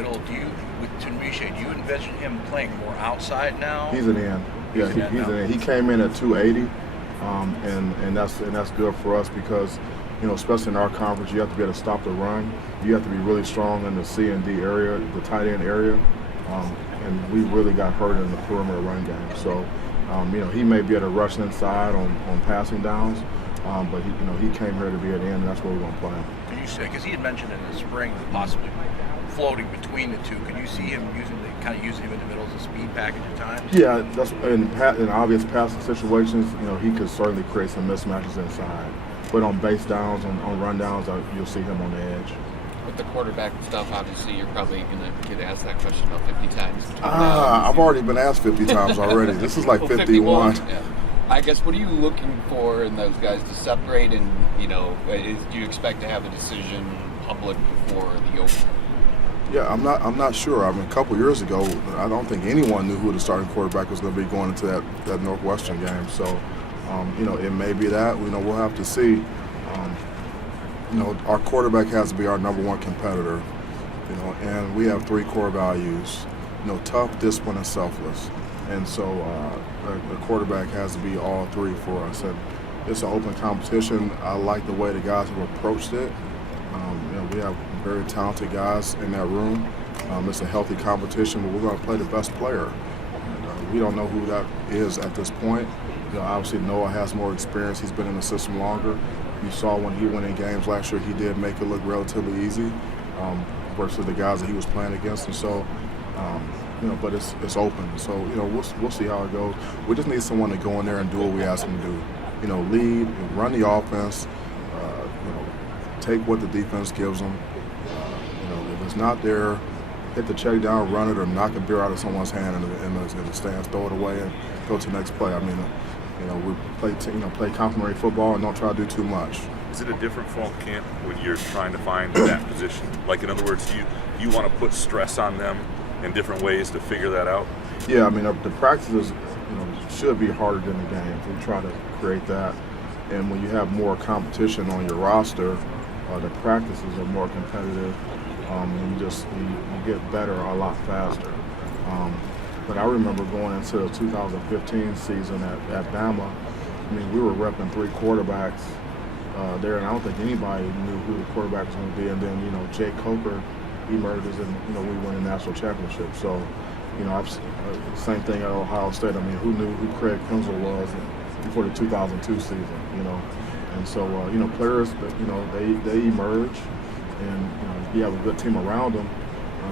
middle. With Tanisha, do you envision him playing more outside now? He's an end. Yeah, he's an end. He came in at 280, and that's good for us because, especially in our conference, you have to be able to stop the run. You have to be really strong in the C and D area, the tight end area, and we really got hurt in the perimeter run game. So, he may be able to rush inside on passing downs, but he came here to be at the end, and that's where we're going to play him. Can you say, because he had mentioned in the spring possibly floating between the two, could you see him using him in the middle as a speed package at times? Yeah, that's in obvious passing situations, he could certainly create some mismatches inside. But on base downs, on run downs, you'll see him on the edge. With the quarterback stuff, obviously, you're probably going to get asked that question about 50 times. I've already been asked 50 times already. This is like 51. Yeah. I guess, what are you looking for in those guys to separate? And, do you expect to have a decision public before the opener? Yeah, I'm not sure. I mean, a couple years ago, I don't think anyone knew who the starting quarterback was going to be going into that Northwestern game. So, it may be that. We'll have to see. Our quarterback has to be our number one competitor. And we have 3 core values. Tough, disciplined, and selfless. And so the quarterback has to be all 3 for us. And it's an open competition. I like the way the guys have approached it. We have very talented guys in that room. It's a healthy competition, but we're going to play the best player. And, we don't know who that is at this point. Obviously Noah has more experience. He's been in the system longer. You saw when he went in games last year, he did make it look relatively easy versus the guys that he was playing against. And so, but it's open. So, we'll see how it goes. We just need someone to go in there and do what we ask him to do. Lead, run the offense, take what the defense gives them. If it's not there, hit the check down, run it, or knock a beer out of someone's hand in the stands, throw it away, and go to the next play. I mean, we play complimentary football and don't try to do too much. Is it a different fall camp when you're trying to find that position? Like, in other words, you want to put stress on them in different ways to figure that out? Yeah, I mean, the practices, should be harder than the games. We try to create that. And when you have more competition on your roster, the practices are more competitive, and you get better a lot faster. But I remember going into the 2015 season at Bama. I mean, we were repping 3 quarterbacks there, and I don't think anybody knew who the quarterback was going to be. And then, Jake Coker emerges, and we win a national championship. So, same thing at Ohio State. I mean, who knew who Craig Krenzel was before the 2002 season? And so, players, they emerge, and you have a good team around them,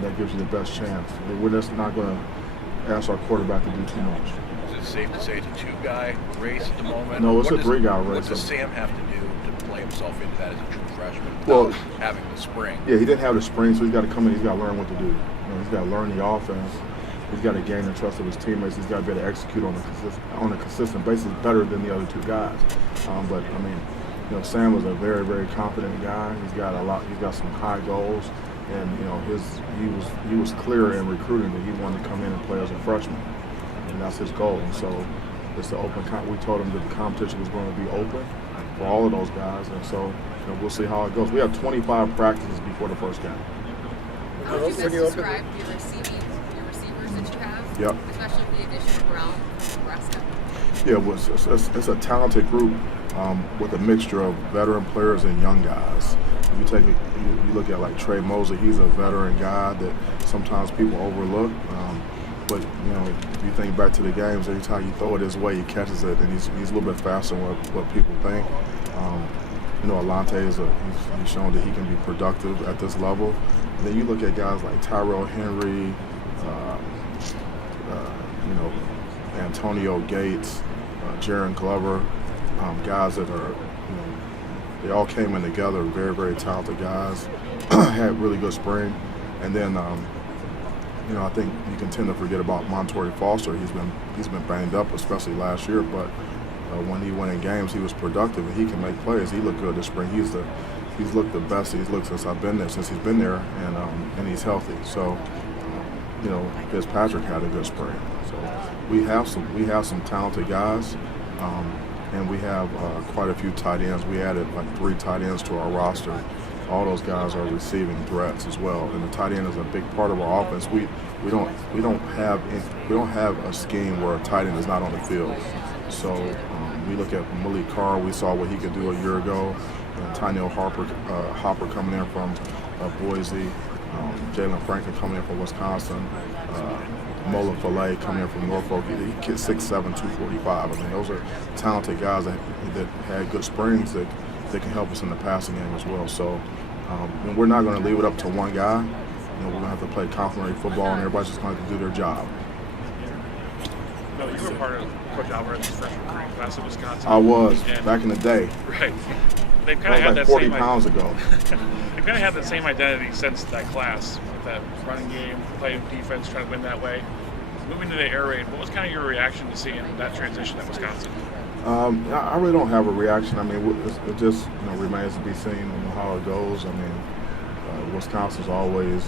that gives you the best chance. We're just not going to ask our quarterback to do too much. Is it safe to say it's a 2-guy race at the moment? No, it's a 3-guy race. What does Sam have to do to play himself into that as a true freshman without having the spring? Yeah, he didn't have the spring, so he's got to come in. He's got to learn what to do. He's got to learn the offense. He's got to gain the trust of his teammates. He's got to be able to execute on a consistent basis better than the other 2 guys. But I mean, Sam was a very, very confident guy. He's got He's got some high goals, and he was clear in recruiting that he wanted to come in and play as a freshman, and that's his goal. And so it's the open. We told him that the competition was going to be open for all of those guys, and so we'll see how it goes. We have 25 practices before the first game. How would you best describe your receivers that you have? Yep. Especially with the addition of Brown from Nebraska. Yeah, it's a talented group with a mixture of veteran players and young guys. You look at like Trey Mosley, he's a veteran guy that sometimes people overlook. But if you think back to the games, every time you throw it his way, he catches it, and he's a little bit faster than what people think. Alante he's shown that he can be productive at this level. And then you look at guys like Tyrell Henry, Antonio Gates, Jaron Glover, guys that are, they all came in together, very, very talented guys, had really good spring. And then, I think you can tend to forget about Montorie Foster. He's been banged up, especially last year, but when he went in games, he was productive and he can make plays. He looked good this spring. He's looked the best he's looked since he's been there, and he's healthy. So, Fitzpatrick had a good spring. So we have some talented guys, and we have quite a few tight ends. We added like 3 tight ends to our roster, all those guys are receiving threats as well. And the tight end is a big part of our offense. We don't have a scheme where a tight end is not on the field. So we look at Malik Carr. We saw what he could do a year ago. Tynell Hopper coming in from Boise. Jalen Franklin coming in from Wisconsin. Mola Filet coming in from Norfolk. He gets 6'7", 245. I mean, those are talented guys that had good springs that can help us in the passing game as well. So we're not going to leave it up to one guy. We're going to have to play complementary football, and everybody's just going to have to do their job. No, you were part of Coach Alvarez's freshman recruiting class in Wisconsin. I was, and back in the day. Right. They've That kind of was had like 40 that same pounds ago. They've kind of had that same identity since that class, with that running game, playing defense, trying to win that way. Moving to the air raid, what was kind of your reaction to seeing that transition at Wisconsin? I really don't have a reaction. I mean, it just remains to be seen how it goes. I mean, Wisconsin's always,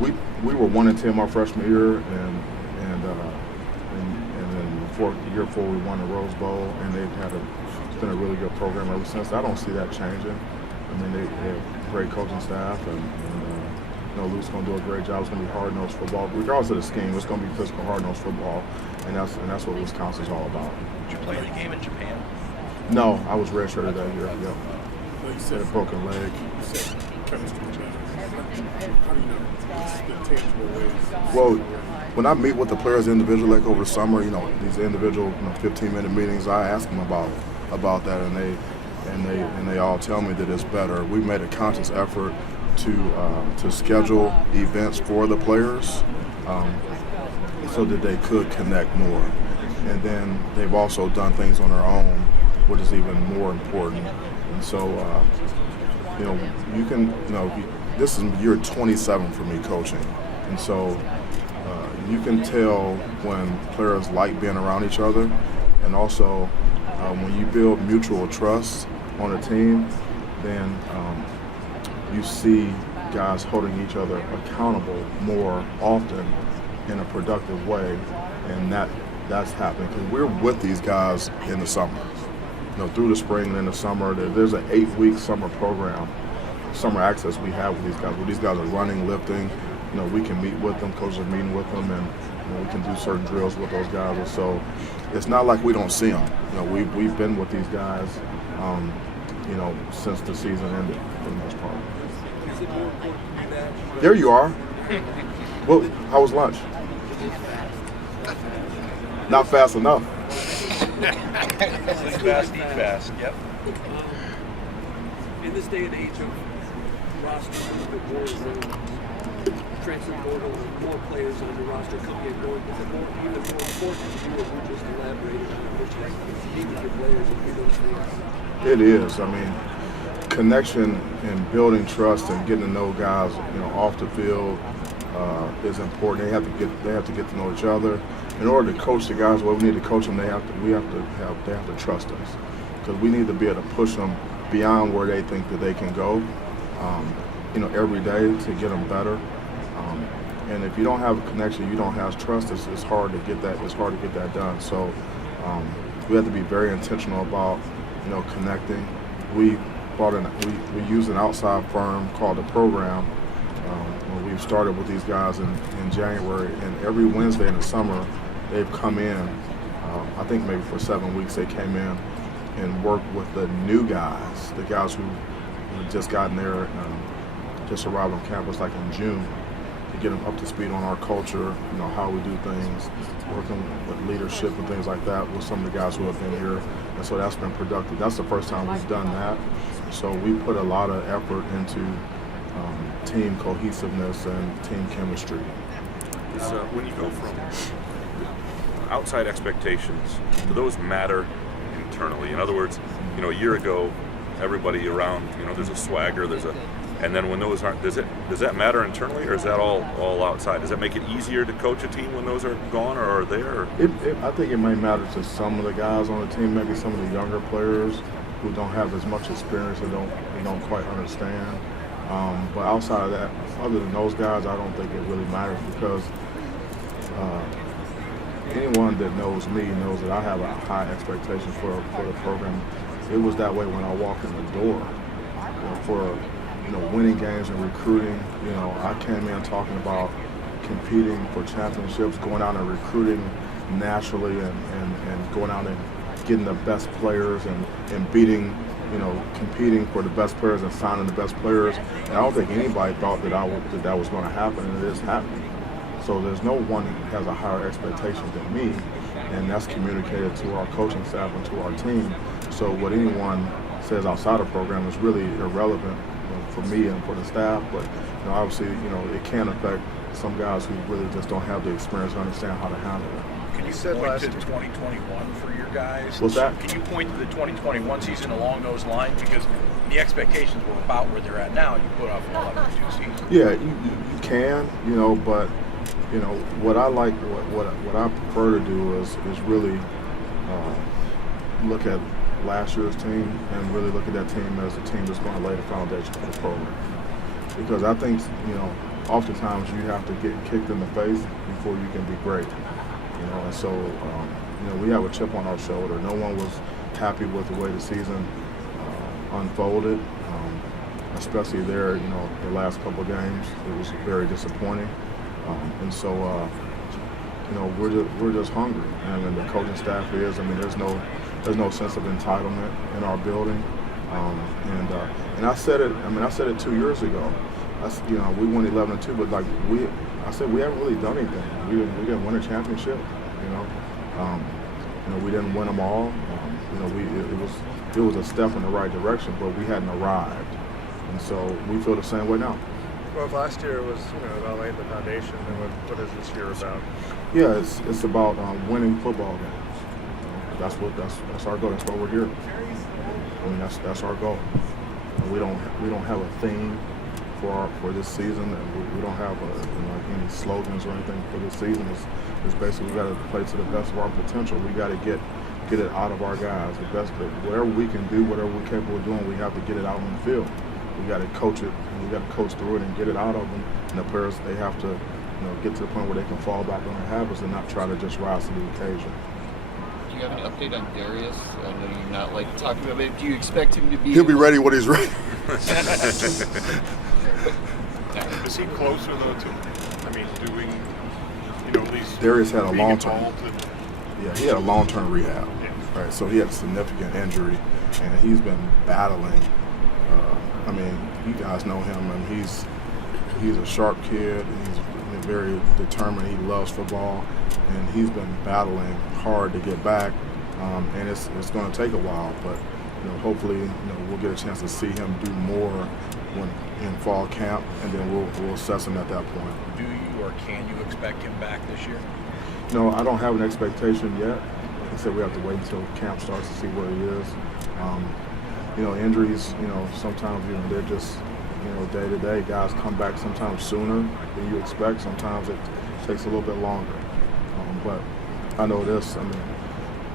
we were 1-10 my freshman year, and then the year before we won the Rose Bowl, and it's been a really good program ever since. I don't see that changing. I mean, they have great coaching staff, and Luke's going to do a great job. It's going to be hard-nosed football. Regardless of the scheme, it's going to be physical, hard-nosed football, and that's what Wisconsin's all about. Did you play any game in Japan? No, I was redshirted that year. Yep. No, you Had a broken leg. You said chemistry changes. How do you know the tangible ways? Well, when I meet with the players individually, like over the summer, these individual 15-minute meetings, I ask them about that, and they all tell me that it's better. We've made a conscious effort to schedule events for the players so that they could connect more. And then they've also done things on their own, which is even more important. And so, this is year 27 for me coaching. And so you can tell when players like being around each other, and also when you build mutual trust on a team, then you see guys holding each other accountable more often in a productive way, and that's happening because we're with these guys in the summer. Through the spring and in the summer, there's an 8-week summer program, summer access we have with these guys, where these guys are running, lifting. We can meet with them, coaches are meeting with them, and we can do certain drills with those guys. And so it's not like we don't see them. We've been with these guys, since the season ended for the most part. Is it more important to do that? There you are. Well, how was lunch? Not fast enough. Sleep fast, eat fast. Yep. In this day and age of rosters a bit more transfer portal and more players on the roster coming and going, is it even more important to do what we just elaborated on, which is meeting your players and do those things? It is. I mean, connection and building trust and getting to know guys, off the field is important. They have to get to know each other. In order to coach the guys where we need to coach them, they have to trust us, because we need to be able to push them beyond where they think that they can go, every day to get them better. And if you don't have a connection, you don't have trust, it's hard to get that. It's hard to get that done. So we have to be very intentional about connecting. We used an outside firm called The Program. When we started with these guys in January, and every Wednesday in the summer, they've come in. I think maybe for 7 weeks they came in and worked with the new guys, the guys who had just gotten there, just arrived on campus like in June, to get them up to speed on our culture, how we do things, working with leadership and things like that with some of the guys who have been here. And so that's been productive. That's the first time we've done that. So we put a lot of effort into team cohesiveness and team chemistry. So when you go from outside expectations, do those matter internally? In other words, a year ago, everybody around, there's a swagger, and then when those aren't, does that matter internally, or is that all outside? Does that make it easier to coach a team when those are gone or are there? Or? I think it may matter to some of the guys on the team, maybe some of the younger players who don't have as much experience and don't quite understand. But outside of that, other than those guys, I don't think it really matters, because anyone that knows me knows that I have a high expectation for the program. It was that way when I walked in the door. for winning games and recruiting. I came in talking about competing for championships, going out and recruiting nationally and going out and getting the best players and beating, competing for the best players and signing the best players. And I don't think anybody thought that was going to happen, and it is happening. So there's no one that has a higher expectation than me, and that's communicated to our coaching staff and to our team. So what anyone says outside the program is really irrelevant for me and for the staff. But obviously, it can affect some guys who really just don't have the experience to understand how to handle it. Can you point to 2021 for your guys? What's that? Can you point to the 2021 season along those lines? Because the expectations were about where they're at now. You put off an 11-2 season. Yeah, you can, but what I like, what I prefer to do is really look at last year's team and really look at that team as a team that's going to lay the foundation for the program. Because I think, oftentimes you have to get kicked in the face before you can be great. And so, we have a chip on our shoulder. No one was happy with the way the season unfolded, especially there, the last couple of games. It was very disappointing. And so, we're just hungry. And the coaching staff is. There's no sense of entitlement in our building. And I said it. I said it 2 years ago. We won 11-2, but I said we haven't really done anything. We didn't win a championship. We didn't win them all. It was a step in the right direction, but we hadn't arrived. And so we feel the same way now. Well, if last year was about laying the foundation, then what is this year about? Yeah, it's about winning football games. That's our goal. That's why we're here. That's our goal. And we don't have a theme for this season, and we don't have any slogans or anything for this season. It's basically we got to play to the best of our potential. We got to get it out of our guys. The best, whatever we can do, whatever we're capable of doing, we have to get it out on the field. We got to coach it, and we got to coach through it and get it out of them. And the players, they have to, get to the point where they can fall back on their habits and not try to just rise to the occasion. Do you have any update on Darius? I know you're not talking about it. Do you expect him to be? He'll be ready when he's ready. Is he closer though to doing, at least Darius had a being long-term. involved in- Yeah, he had a long-term rehab. Right, so he had a significant injury, and he's been battling. You guys know him, and he's a sharp kid. And he's very determined. He loves football, and he's been battling hard to get back. And it's going to take a while, but hopefully we'll get a chance to see him do more in fall camp, and then we'll assess him at that point. Do you or can you expect him back this year? No, I don't have an expectation yet. Like I said, we have to wait until camp starts to see where he is. Injuries, sometimes they're just day to day. Guys come back sometimes sooner than you expect. Sometimes it takes a little bit longer. But I know this.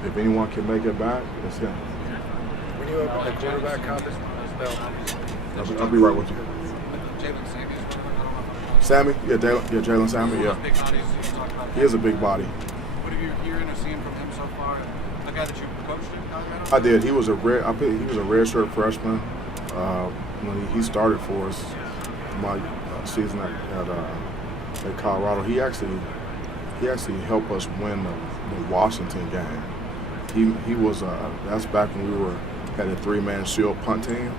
If anyone can make it back, it's him. When you open the quarterback competition, I'll be right with you. Sammy? Yeah, Jalen Sammy, yeah. He is a big body. What have you hearing or seen from him so far? The guy that you coached in Colorado? I did. He was a redshirt freshman when he started for us my season at Colorado. He actually helped us win the Washington game. He was that's back when we had a 3-man shield punt team.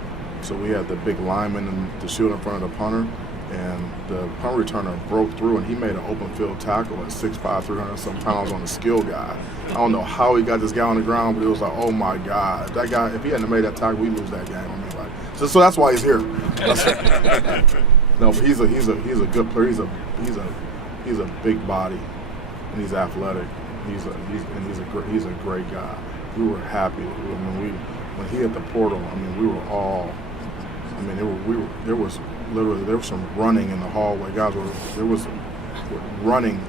So we had the big lineman and the shield in front of the punter, and the punt returner broke through, and he made an open field tackle at 6'5", 300-some pounds on the skill guy. I don't know how he got this guy on the ground, but it was like, oh my God, that guy! If he hadn't made that tackle, we lose that game. So that's why he's here. No, but he's a good player. He's a big body, and he's athletic. He's a great guy. We were happy. When he hit the portal, we were all. There was some running in the hallway. There was running,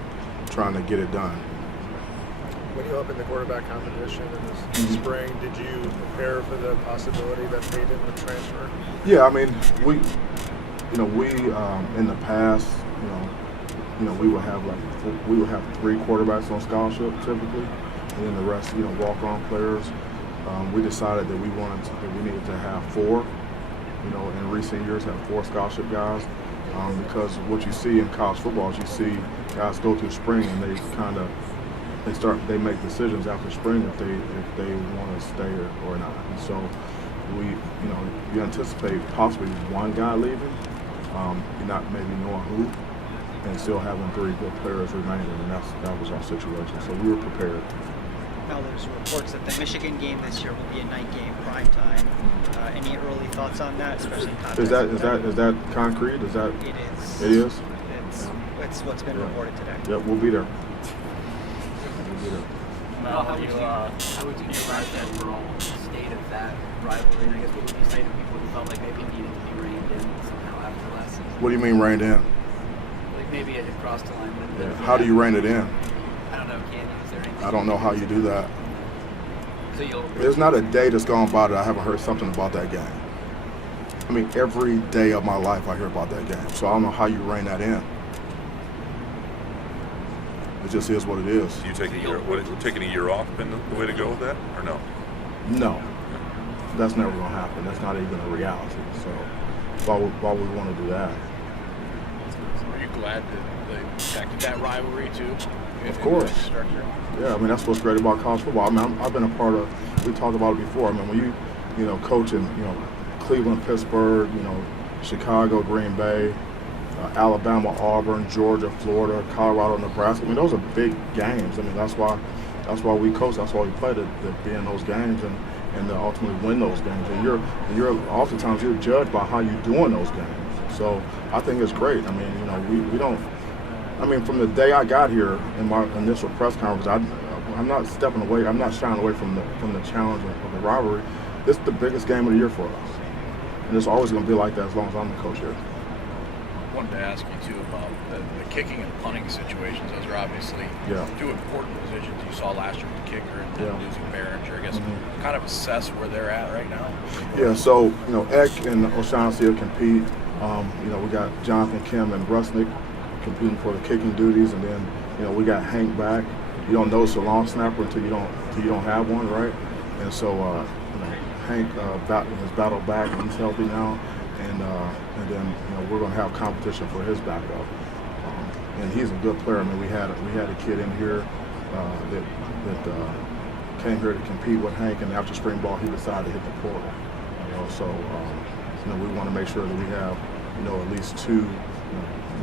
trying to get it done. when you opened the quarterback competition in this spring, did you prepare for the possibility that Peyton would transfer? Yeah, we in the past, we would have three quarterbacks on scholarship typically, and then the rest, walk-on players. We decided that we needed to have four, in recent years have 4 scholarship guys. Because what you see in college football is you see guys go through spring and they make decisions after spring if they want to stay or not. And so you anticipate possibly one guy leaving, you're not maybe knowing who, and still having 3 good players remaining, and that was our situation. So we were prepared. Now there's reports that the Michigan game this year will be a night game, prime time. Any early thoughts on that, especially in context? Is that concrete? Is that? It is. It is. It's what's been reported today. Yep, we'll be there. Mel, how would you arrive at the overall state of that rivalry? And I guess what would you say to people who felt like maybe it needed to be reined in somehow after last season? What do you mean reined in? Like maybe it had crossed the line. Yeah. How do you rein it in? I don't know. Is there anything? I don't know how you do that. So there's not a day that's gone by that I haven't heard something about that game. I mean, every day of my life I hear about that game. So I don't know how you rein that in. It just is what it is. Do you take taking a year off been the way to go with that, or no? No, that's never going to happen. That's not even a reality. So why would we want to do that? Are you glad that they protected that rivalry too? Of course. Yeah, I mean, that's what's great about college football. I mean, I've been a part of, we talked about it before. I mean, when you coach in, Cleveland, Pittsburgh, Chicago, Green Bay, Alabama, Auburn, Georgia, Florida, Colorado, Nebraska. I mean, those are big games. I mean, that's why we coach. That's why we play to be in those games and to ultimately win those games. And you're oftentimes you're judged by how you do in those games. So I think it's great. I mean, we don't. I mean, from the day I got here in my initial press conference, I'm not stepping away. I'm not shying away from the challenge of the rivalry. This is the biggest game of the year for us, and it's always going to be like that as long as I'm the coach here. I wanted to ask you too about the kicking and punting situations. Those are obviously 2 important positions. You saw last year with the kicker and losing Behringer. I guess kind of assess where they're at right now. Yeah. So Eck and O'Shaughnessy compete. We got Jonathan Kim and Brusnick competing for the kicking duties, and then we got Hank back. You don't notice a long snapper until you don't have one, right? And so Hank has battled back and he's healthy now, and then we're going to have competition for his backup, and he's a good player. I mean, we had a kid in here that came here to compete with Hank, and after spring ball he decided to hit the portal. So we want to make sure that we have at least 2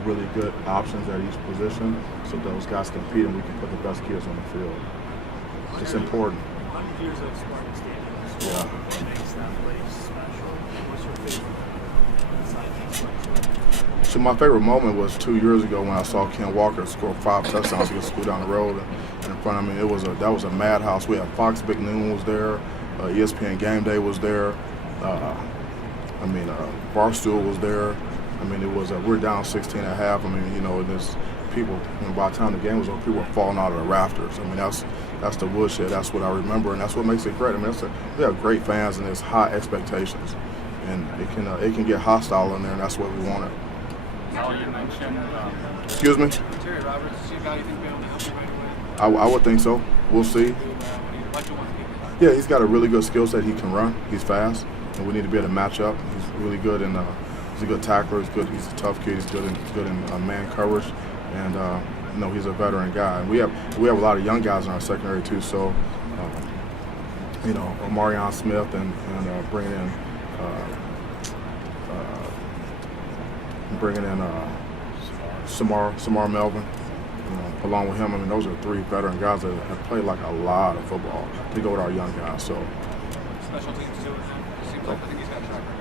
really good options at each position, so those guys compete and we can put the best kids on the field. It's important. 100 years of Spartans standing. Yeah. What makes that place special? What's your favorite besides? So my favorite moment was 2 years ago when I saw Ken Walker score 5 touchdowns against school down the road in front of me. That was a madhouse. We had Fox Big Noon was there, ESPN Game Day was there. Barstool was there. I mean, it was we're down 16.5. I mean, there's people. By the time the game was over, people were falling out of the rafters. I mean, that's the woodshed. That's what I remember, and that's what makes it great. I mean, we have great fans, and there's high expectations, and it can get hostile in there, and that's what we wanted. Now you mentioned. Excuse me. Terry Roberts, is he a guy you think will be able to help you right away? I would think so. We'll see. Yeah, he's got a really good skill set. He can run. He's fast, and we need to be able to match up. He's really good in. He's a good tackler. He's good. He's a tough kid. He's good in man coverage, and he's a veteran guy. And we have a lot of young guys in our secondary too. So, Marion Smith and bringing in Samar Melvin, along with him. I mean, those are 3 veteran guys that have played like a lot of football to go with our young guys. So. Special teams too. It seems like I think he's got a track record.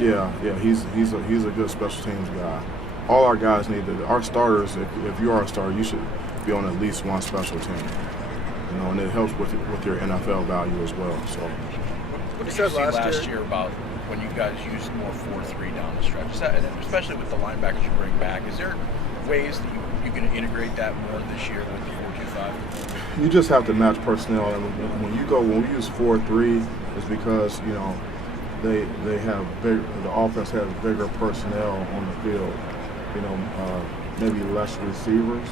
Yeah, he's a good special teams guy. All our guys our starters. If you are a starter, you should be on at least one special team. And it helps with your NFL value as well. So. What did you see last year about when you guys used more 4-3 down the stretch? Especially with the linebackers you bring back, is there ways that you can integrate that more this year with the 4-2-5? You just have to match personnel. And when we use 4-3, it's because they have the offense has bigger personnel on the field, maybe less receivers,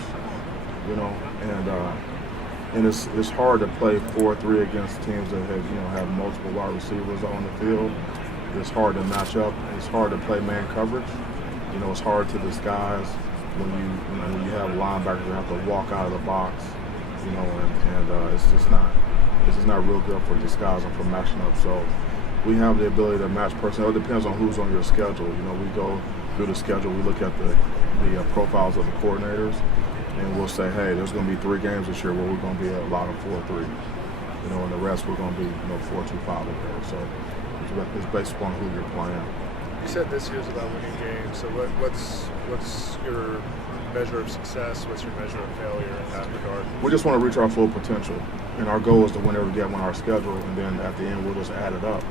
and it's hard to play 4-3 against teams that have multiple wide receivers on the field, it's hard to match up. It's hard to play man coverage. You know, it's hard to disguise when you have linebackers that have to walk out of the box. You know, and it's just not real good for disguising, for matching up. So we have the ability to match personnel. It depends on who's on your schedule. You know, we go through the schedule. We look at the profiles of the coordinators, and we'll say, hey, there's going to be 3 games this year where we're going to be a lot of 4-3. You know, and the rest we're going to be 4-2-5 or whatever. So it's based upon who you're playing. You said this year's about winning games. So what's your measure of success? What's your measure of failure in that regard? We just want to reach our full potential, and our goal is to win every game on our schedule, and then at the end we'll just add it up.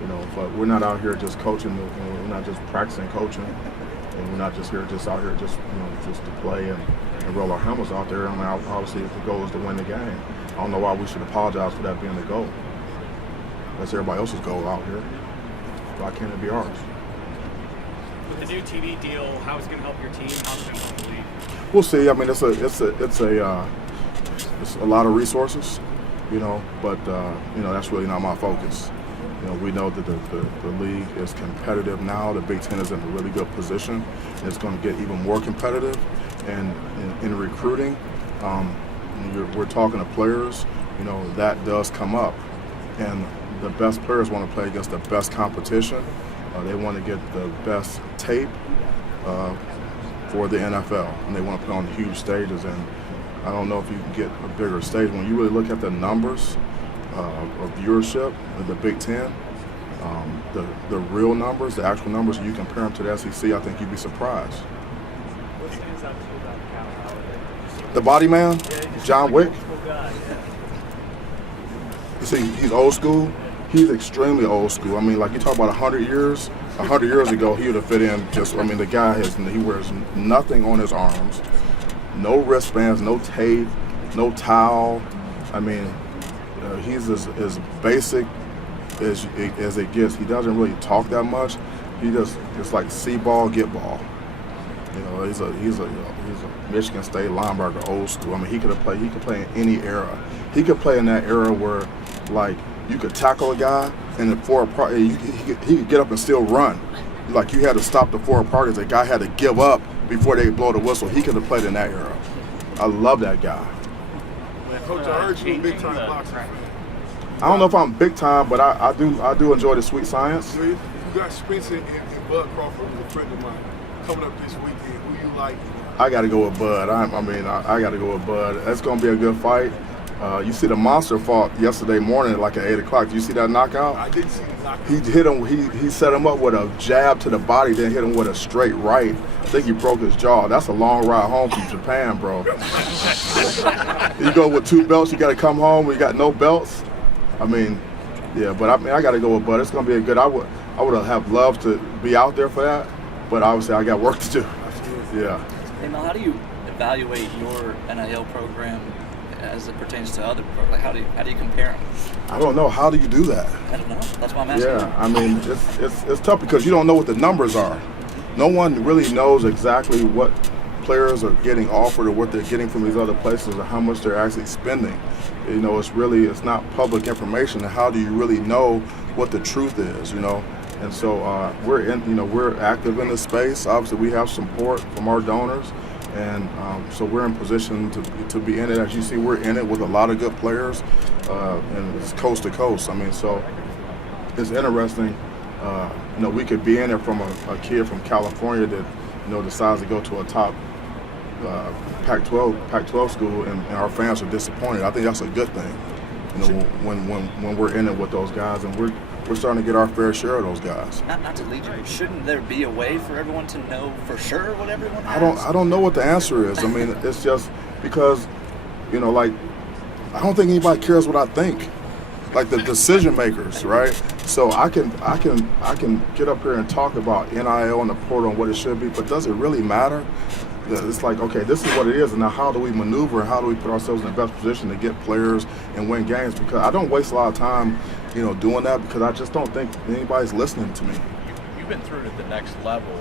You know, but we're not out here just coaching. We're not just practicing coaching, and we're not just out here just to play and roll our helmets out there. I mean, obviously, if the goal is to win the game, I don't know why we should apologize for that being the goal. That's everybody else's goal out here. Why can't it be ours? With the new TV deal, how is it going to help your team? How is it going to help the league? We'll see. I mean, it's a lot of resources, you know, but that's really not my focus. You know, we know that the league is competitive now. The Big Ten is in a really good position, and it's going to get even more competitive. And in recruiting, we're talking to players. You know, that does come up, and the best players want to play against the best competition. They want to get the best tape for the NFL, and they want to play on huge stages. And I don't know if you can get a bigger stage. When you really look at the numbers of viewership of the Big Ten, the real numbers, the actual numbers, you compare them to the SEC, I think you'd be surprised. What stands out to you about Cal Howard? The body man, John Wick. You see, he's old school. He's extremely old school. I mean, like you talk about 100 years. 100 years ago, he would have fit in the guy he wears nothing on his arms, no wristbands, no tape, no towel. I mean, he's as basic as it gets. He doesn't really talk that much. He just like see ball, get ball. You know, he's a Michigan State linebacker, old school. I mean, he could play in any era. He could play in that era where, like, you could tackle a guy and the forward part, he could get up and still run. Like, you had to stop the forward parties. The guy had to give up before they blow the whistle. He could have played in that era. I love that guy. Coach, I heard you a big time boxer. I don't know if I'm big time, but I do enjoy the sweet science. You got Spencer and Bud Crawford, who's a friend of mine, coming up this weekend. Who you like? I got to go with Bud. I got to go with Bud. That's going to be a good fight. You see the monster fought yesterday morning at like at 8 o'clock. Did you see that knockout? I did see the knockout. He hit him. He set him up with a jab to the body, then hit him with a straight right. I think he broke his jaw. That's a long ride home from Japan, bro. You go with 2 belts, you got to come home when you got no belts. I mean, yeah, but I got to go with Bud. It's going to be a good. I would have loved to be out there for that, but obviously I got work to do. Yeah. Hey Mel, how do you evaluate your NIL program as it pertains to other programs? Like, how do you compare them? I don't know. How do you do that? I don't know. That's why I'm asking. Yeah, I mean, it's tough because you don't know what the numbers are. No one really knows exactly what players are getting offered or what they're getting from these other places or how much they're actually spending. You know, it's not public information. And how do you really know what the truth is? You know, and so we're active in this space. Obviously, we have support from our donors. And so we're in position to be in it. As you see, we're in it with a lot of good players, and it's coast to coast. I mean, so it's interesting. We could be in it from a kid from California that decides to go to a top Pac-12 school, and our fans are disappointed. I think that's a good thing. When we're in it with those guys, and we're starting to get our fair share of those guys. Not to lead you, shouldn't there be a way for everyone to know for sure what everyone has? I don't know what the answer is. I mean, it's just because, like, I don't think anybody cares what I think. Like the decision makers, right? So I can get up here and talk about NIL and the portal and what it should be, but does it really matter? It's like, okay, this is what it is, and now how do we maneuver and how do we put ourselves in the best position to get players and win games? Because I don't waste a lot of time, doing that, because I just don't think anybody's listening to me. You've been through to the next level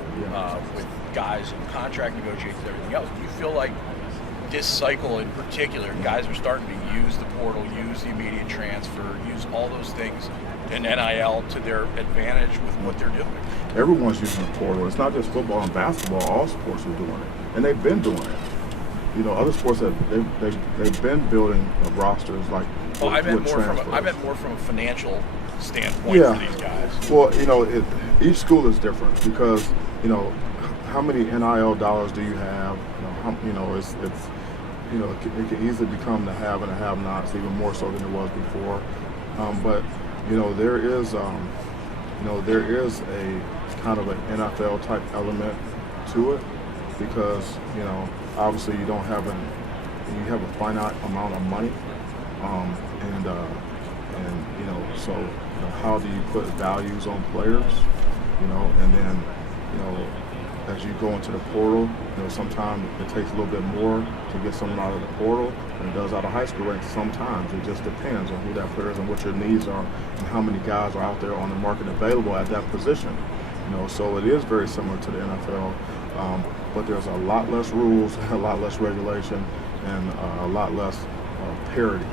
with guys and contract negotiations and everything else. Do you feel like this cycle in particular, guys are starting to use the portal, use the immediate transfer, use all those things in NIL to their advantage with what they're doing. Everyone's using the portal. It's not just football and basketball. All sports are doing it, and they've been doing it. You know, other sports they've been building rosters like. Well, I meant more from a financial standpoint for these guys. Well, you know, each school is different because you know how many NIL dollars do you have? It can easily become the have and the have-nots, even more so than it was before. But there is a kind of an NFL type element to it because obviously you have a finite amount of money, so how do you put values on players, and then as you go into the portal, sometimes it takes a little bit more to get someone out of the portal than it does out of high school ranks. Sometimes it just depends on who that player is and what your needs are and how many guys are out there on the market available at that position. So it is very similar to the NFL, but there's a lot less rules, a lot less regulation, and a lot less parity.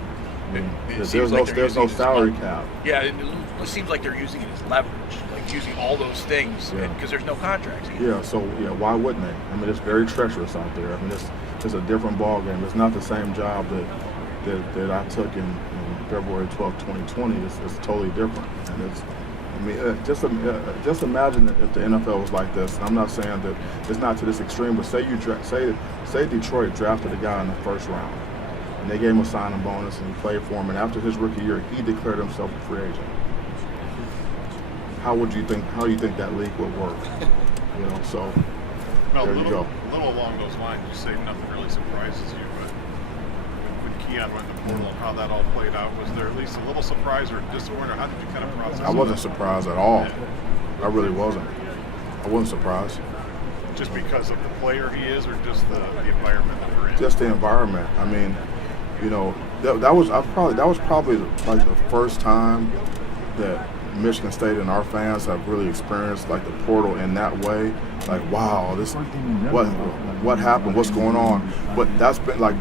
There's no salary cap. Yeah, it seems like they're using it as leverage, like using all those things because there's no contracts either. Yeah, so why wouldn't they? I mean, it's very treacherous out there. I mean, it's a different ball game. It's not the same job that I took in February 12, 2020. It's totally different, and just imagine if the NFL was like this. I'm not saying that it's not to this extreme, but say Detroit drafted a guy in the first round. And they gave him a signing bonus, and he played for him. And after his rookie year, he declared himself a free agent. How do you think that league would work? So well, there you go. A little along those lines, you say nothing really surprises you, but when Keon went to the portal and how that all played out, was there at least a little surprise or disappointment, or how did you kind of process it? I wasn't surprised at all. I really wasn't. I wasn't surprised. Just because of the player he is, or just the environment that we're in? Just the environment. I mean, that was probably like the first time that Michigan State and our fans have really experienced like the portal in that way. Like, wow, what happened? What's going on? But that's been like,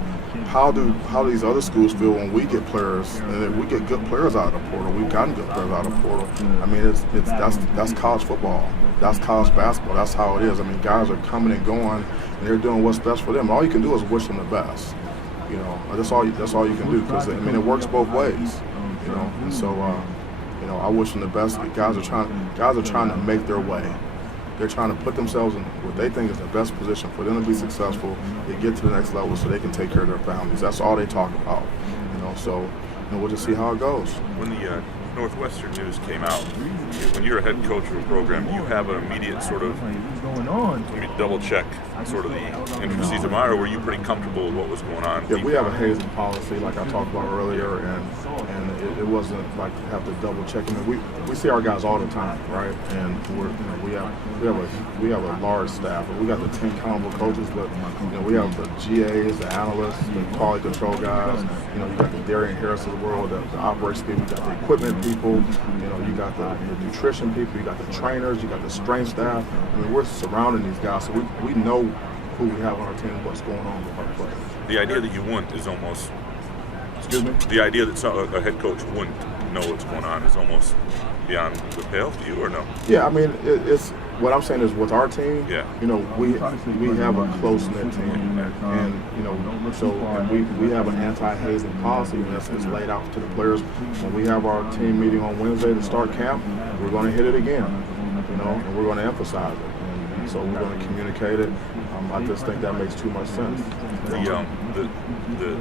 how do these other schools feel when we get players and we get good players out of the portal? We've gotten good players out of the portal. I mean, that's college football. That's college basketball. That's how it is. I mean, guys are coming and going, and they're doing what's best for them. All you can do is wish them the best. That's all you can do because I mean it works both ways. And so I wish them the best. Guys are trying to make their way. They're trying to put themselves in what they think is the best position for them to be successful, to get to the next level so they can take care of their families. That's all they talk about. So we'll just see how it goes. When the Northwestern news came out, when you're a head coach of a program, do you have an immediate sort of maybe double check sort of the intricacies of it, or were you pretty comfortable with what was going on? Yeah, we have a hazing policy like I talked about earlier, and it wasn't like you have to double check. I mean, we see our guys all the time, right? And we have a large staff. We got the 10 accountable coaches, but we have the GAs, the analysts, the quality control guys. You got the Darian Harris of the world, the operations people, you got the equipment people, you got the nutrition people, you got the trainers, you got the strength staff. I mean, we're surrounding these guys, so we know who we have on our team, what's going on with our players. The idea that you wouldn't is almost... Excuse me? The idea that a head coach wouldn't know what's going on is almost beyond the pale to you, or no? Yeah, I mean, it's what I'm saying is with our team, we have a close-knit team, and so we have an anti-hazing policy that's laid out to the players. When we have our team meeting on Wednesday to start camp, we're going to hit it again, and we're going to emphasize it. And so we're going to communicate it. I just think that makes too much sense. The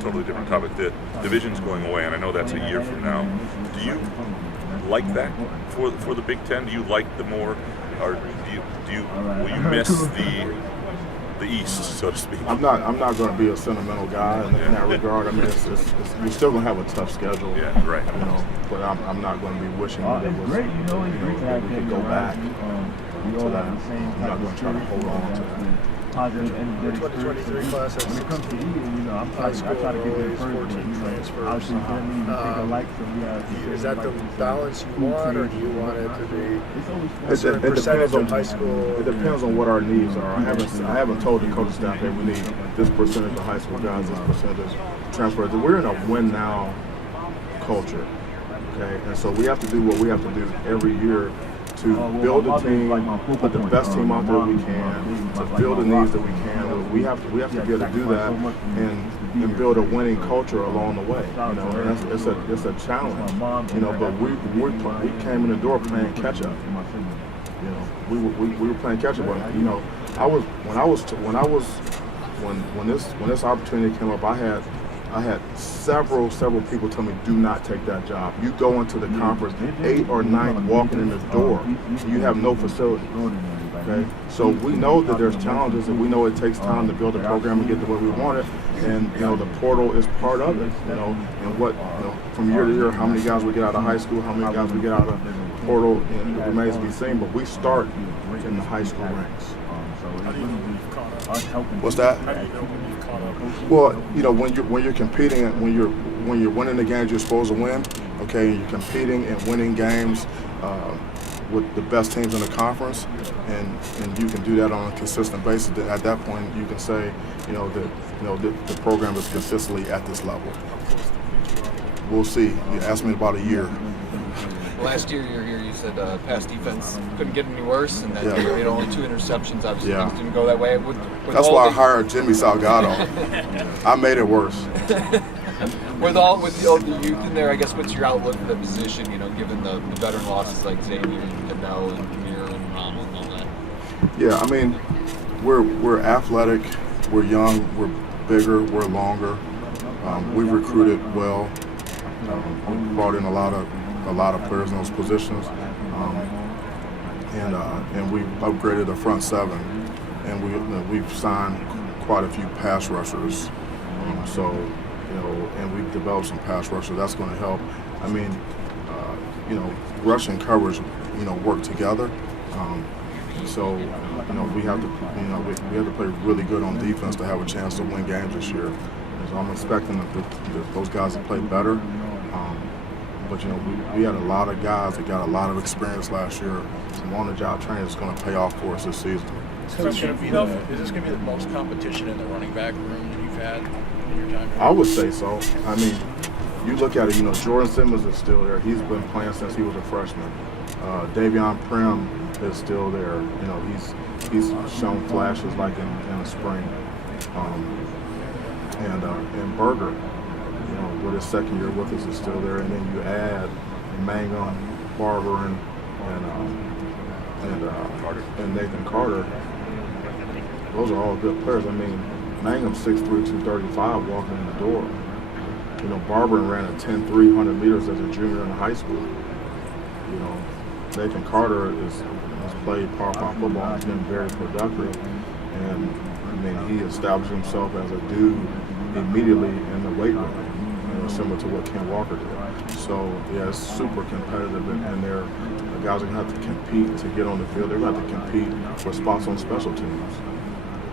totally different topic. The division's going away, and I know that's a year from now. Do you like that for the Big Ten? Do you like the more, or will you miss the East, so to speak? I'm not going to be a sentimental guy in that regard. I mean, we're still going to have a tough schedule. Yeah, right. But I'm not going to be wishing that it was, that we could go back to that. I'm not going to try to hold on to that. positive energetic 2023 class has when it comes to eating, you know, I try to get them first, but, you know, transfers. obviously you don't need to take a like, so we have Is that the balance you want, or do you want it to be a It certain depends percentage on of high school? It depends on what our needs are. I haven't told the coaching staff that we need this percentage of high school guys, this percentage transfers. We're in a win now culture, okay, and so we have to do what we have to do every year to build a team, put the best team out there we can, to fill the needs that we can. We have to be able to do that and build a winning culture along the way. You know, and it's a challenge. You know, but we came in the door playing catch up. You know, we were playing catch up. But, you know, when this opportunity came up, I had several people tell me, do not take that job. You go into the conference 8th or 9th walking in the door, you have no facility. Okay, so we know that there's challenges, and we know it takes time to build a program and get to where we want it. And you know, the portal is part of it. You know, and what, you know, from year to year, how many guys we get out of high school, how many guys we get out of the portal, and it remains to be seen. But we start in the high school ranks. What's that? Well, you know, when you're competing, when you're winning the games you're supposed to win, okay, and you're competing and winning games with the best teams in the conference, and you can do that on a consistent basis. At that point, you can say, the program is consistently at this level. We'll see. You asked me about a year. Last year you were here, you said pass defense couldn't get any worse, and then you had only 2 interceptions. Obviously things didn't go that way. That's why I hired Jimmy Salgado. I made it worse. With all the youth in there, I guess, what's your outlook for the position, you know, given the veteran losses like Xavier and Cadell and Amir and Ronald and all that? Yeah, I mean, we're athletic, we're young, we're bigger, we're longer. We've recruited well. We brought in a lot of players in those positions, and we've upgraded the front seven, and we've signed quite a few pass rushers. So, you know, and we've developed some pass rushers. That's going to help. I mean, you know, rush and coverage, you know, work together. So, you know, we have to play really good on defense to have a chance to win games this year. And so I'm expecting those guys to play better. But, you know, we had a lot of guys that got a lot of experience last year. Some on-the-job training is going to pay off for us this season. Is this going to be the most competition in the running back room that you've had in your time here? I would say so. I mean, you look at it, you know, Jordan Simmons is still there. He's been playing since he was a freshman. Davion Prim is still there. You know, he's shown flashes like in the spring. And Berger, you know, with his second year with us, is still there. And then you add Mangum, Barber, and Nathan Carter. Those are all good players. I mean, Mangum's 6'3", 235 walking in the door. You know, Barber ran a 10-3 100 meters as a junior in high school. You know, Nathan Carter has played Power 5 football. He's been very productive. And, I mean, he established himself as a dude immediately in the weight room, you know, similar to what Ken Walker did. So, yeah, it's super competitive in there. The guys are going to have to compete to get on the field. They're going to have to compete for spots on special teams.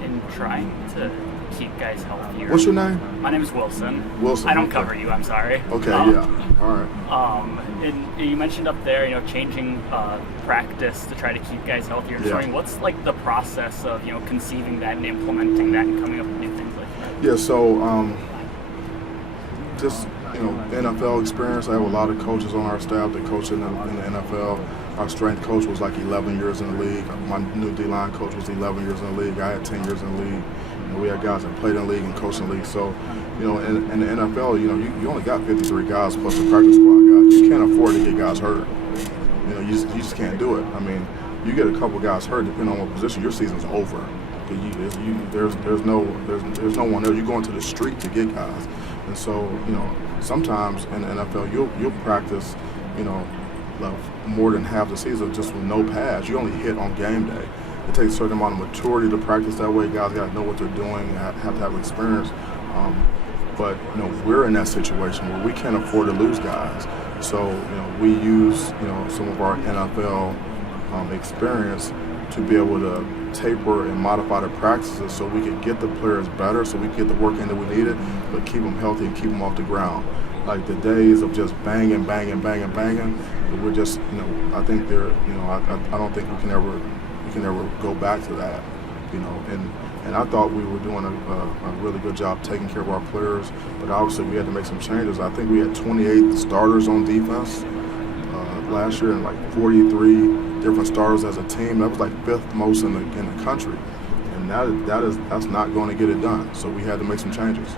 In trying to keep guys healthier. What's your name? My name is Wilson. Wilson. I don't cover you, I'm sorry. Okay, yeah. All right. And you mentioned up there, you know, changing practice to try to keep guys healthier. I'm wondering, what's like the process of, you know, conceiving that and implementing that and coming up with new things like that? Yeah, so just, you know, NFL experience. I have a lot of coaches on our staff that coach in the NFL. Our strength coach was like 11 years in the league. My new D-line coach was 11 years in the league. I had 10 years in the league. And we had guys that played in the league and coached in the league. So, you know, in the NFL, you know, you only got 53 guys plus the practice squad guys. You can't afford to get guys hurt. You know, you just can't do it. I mean, you get a couple guys hurt, depending on what position, your season's over. There's no one there. You go into the street to get guys. And so, you know, sometimes in the NFL, you'll practice, you know, more than half the season just with no pads. You only hit on game day. It takes a certain amount of maturity to practice that way. Guys got to know what they're doing, have to have experience. But, you know, we're in that situation where we can't afford to lose guys. So, you know, we use, you know, some of our NFL experience to be able to taper and modify the practices so we could get the players better, so we could get the work in that we needed, but keep them healthy and keep them off the ground. Like the days of just banging, we're just, I think I don't think we can ever go back to that, And I thought we were doing a really good job taking care of our players, but obviously we had to make some changes. I think we had 28 starters on defense last year and like 43 different starters as a team. That was like 5th most in the country, and that's not going to get it done. So we had to make some changes.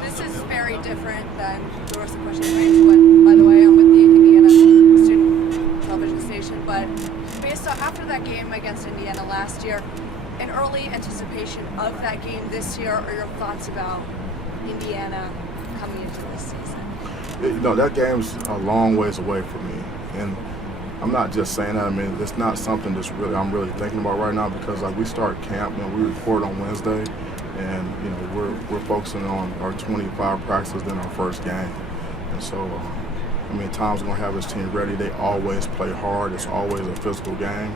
This is very different than the rest of Question Range, but by the way, I'm with the Indiana student television station. But based on after that game against Indiana last year, in early anticipation of that game this year, are your thoughts about Indiana coming into this season? That game's a long ways away from me, and I'm not just saying that. I mean, it's not something I'm really thinking about right now because we start camp. We report on Wednesday, and we're focusing on our 25 practices than our first game, and so Tom's gonna have his team ready. They always play hard. It's always a physical game,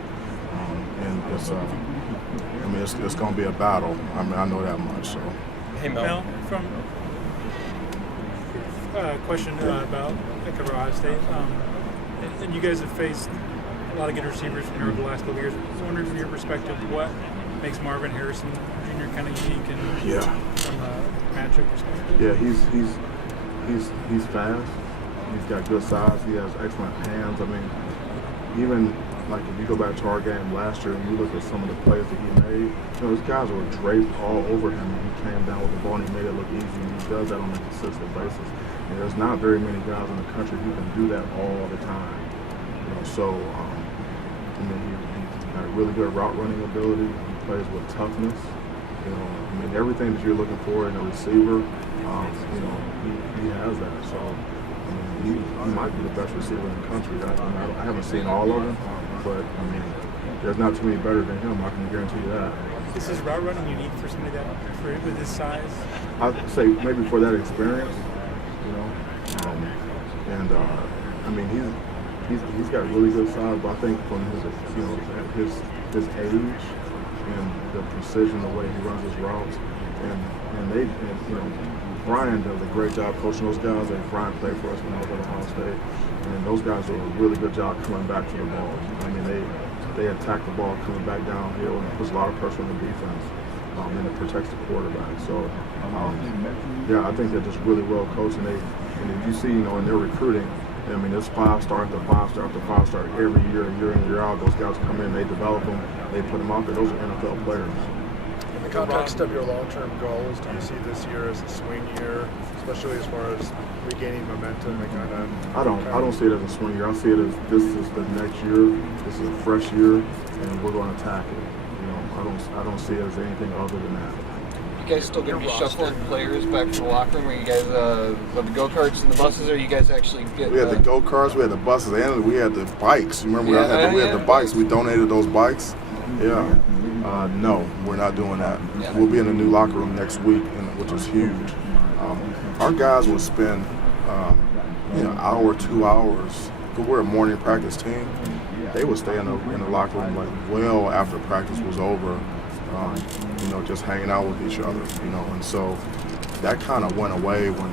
and it's going to be a battle. I know that much. So. Hey Mel, from question about Ohio State, and you guys have faced a lot of good receivers from over the last couple of years. I was wondering from your perspective, what makes Marvin Harrison Jr. kind of unique and from a matchup perspective? Yeah, he's fast. He's got good size. He has excellent hands. Even like if you go back to our game last year and you look at some of the plays that he made, those guys were draped all over him, and he came down with the ball and he made it look easy, and he does that on a consistent basis. And there's not very many guys in the country who can do that all the time. He's got really good route running ability. He plays with toughness. Everything that you're looking for in a receiver, he has that. So he might be the best receiver in the country. I haven't seen all of them, but there's not too many better than him. I can guarantee you that. Is his route running unique for somebody with his size? I'd say maybe for that experience, he's got really good size, but I think from his age and the precision, the way he runs his routes, Brian does a great job coaching those guys. Brian played for us when I was at Ohio State, and those guys do a really good job coming back to the ball. They attack the ball coming back downhill, and it puts a lot of pressure on the defense, and it protects the quarterback. So, I think they're just really well coached, and if you see, in their recruiting, it's 5-star after 5-star after 5-star every year in, year out. Those guys come in, they develop them, they put them out there. Those are NFL players. In the context of your long-term goals, do you see this year as a swing year, especially as far as regaining momentum and kind of? I don't see it as a swing year. I see it as this is the next year. This is a fresh year, and we're going to attack it. I don't see it as anything other than that. You guys still going to be shuffling players back to the locker room? Are you guys with the go-karts and the buses, or you guys actually get? We had the go-karts, we had the buses, and we had the bikes. Remember, we had the bikes. We donated those bikes. Yeah. No, we're not doing that. Yeah. We'll be in a new locker room next week, which is huge. Our guys will spend an hour, 2 hours. Because we're a morning practice team. They would stay in the locker room like well after practice was over. Just hanging out with each other, and so that kind of went away when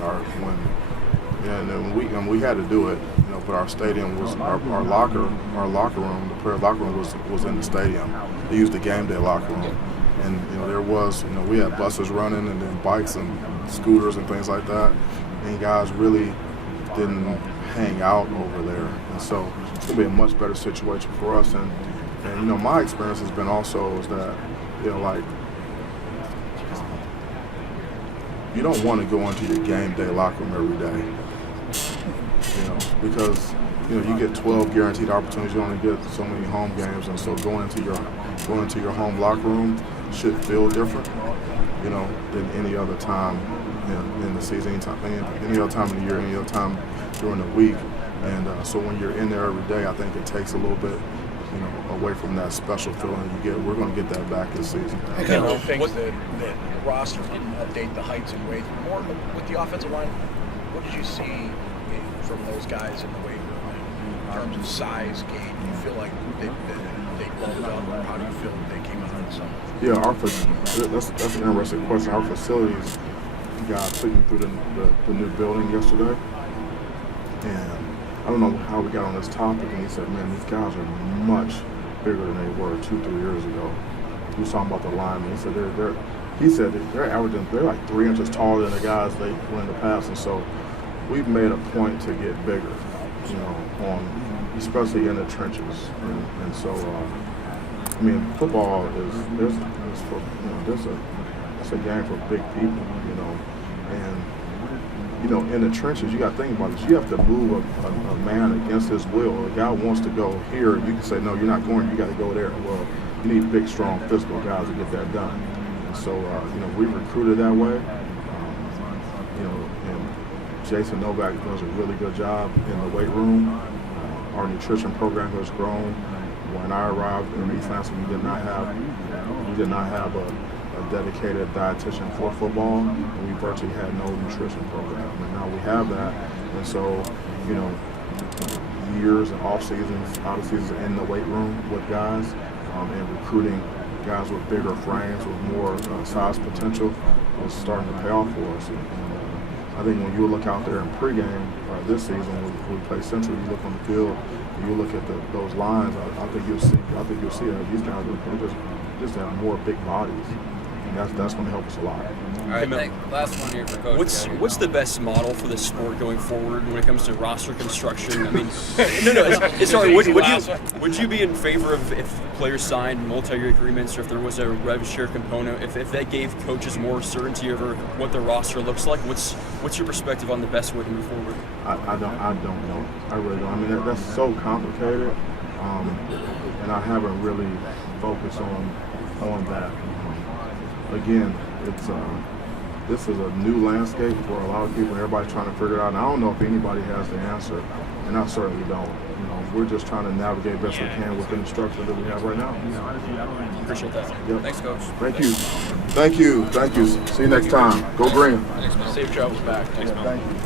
we had to do it, but our stadium was our locker room, the player locker room was in the stadium. They used the game day locker room, and there was, we had buses running and then bikes and scooters and things like that, and guys really didn't hang out over there, and so it's gonna be a much better situation for us. And my experience has been also is that you don't want to go into your game day locker room every day, because you get 12 guaranteed opportunities. You only get so many home games, and so going into your home locker room should feel different, than any other time in the season, any other time in the year, any other time during the week. And so when you're in there every day, I think it takes a little bit, away from that special feeling you get. We're going to get that back this season. One of the things that the roster didn't update the heights and weights. More with the offensive line, what did you see from those guys in the weight room in terms of size, gait? Do you feel like they bulked up, or how do you feel they came out? summer? Yeah, that's an interesting question. Our facilities guy took me through the new building yesterday, and I don't know how we got on this topic, and he said, man, these guys are much bigger than they were 2-3 years ago. He was talking about the linemen. He said they're averaging, they're like 3 inches taller than the guys they were in the past, and so we've made a point to get bigger, you know, especially in the trenches, and so I mean, football is it's a game for big people, you know, and you know, in the trenches, you got to think about this. You have to move a man against his will. The guy wants to go here, you can say, no, you're not going. You got to go there. Well, you need big, strong, physical guys to get that done. And so, you know, we recruited that way. You know, and Jason Novak does a really good job in the weight room. Our nutrition program has grown. When I arrived in East Lansing, we did not have a dedicated dietitian for football, and we virtually had no nutrition program. And now we have that, and so, you know, years and off seasons, out of seasons in the weight room with guys, and recruiting guys with bigger frames, with more size potential, is starting to pay off for us. And I think when you look out there in pregame this season, when we play Central, you look on the field, and you look at those lines. I think you'll see that these guys just have more big bodies. That's going to help us a lot. All right, last one here for Coach. What's the best model for this sport going forward when it comes to roster construction? I mean, sorry. Would you be in favor of if players signed multi-year agreements, or if there was a rev share component, if that gave coaches more certainty over what the roster looks like? What's your perspective on the best way to move forward? I don't know. I really don't. I mean, that's so complicated, and I haven't really focused on that. Again, this is a new landscape for a lot of people. Everybody's trying to figure it out. And I don't know if anybody has the answer, and I certainly don't. You know, we're just trying to navigate best we can within the structure that we have right now. Appreciate that. Yep. Thanks, Coach. Thank you. See you next time. Go Green. Safe travels back. Thank you.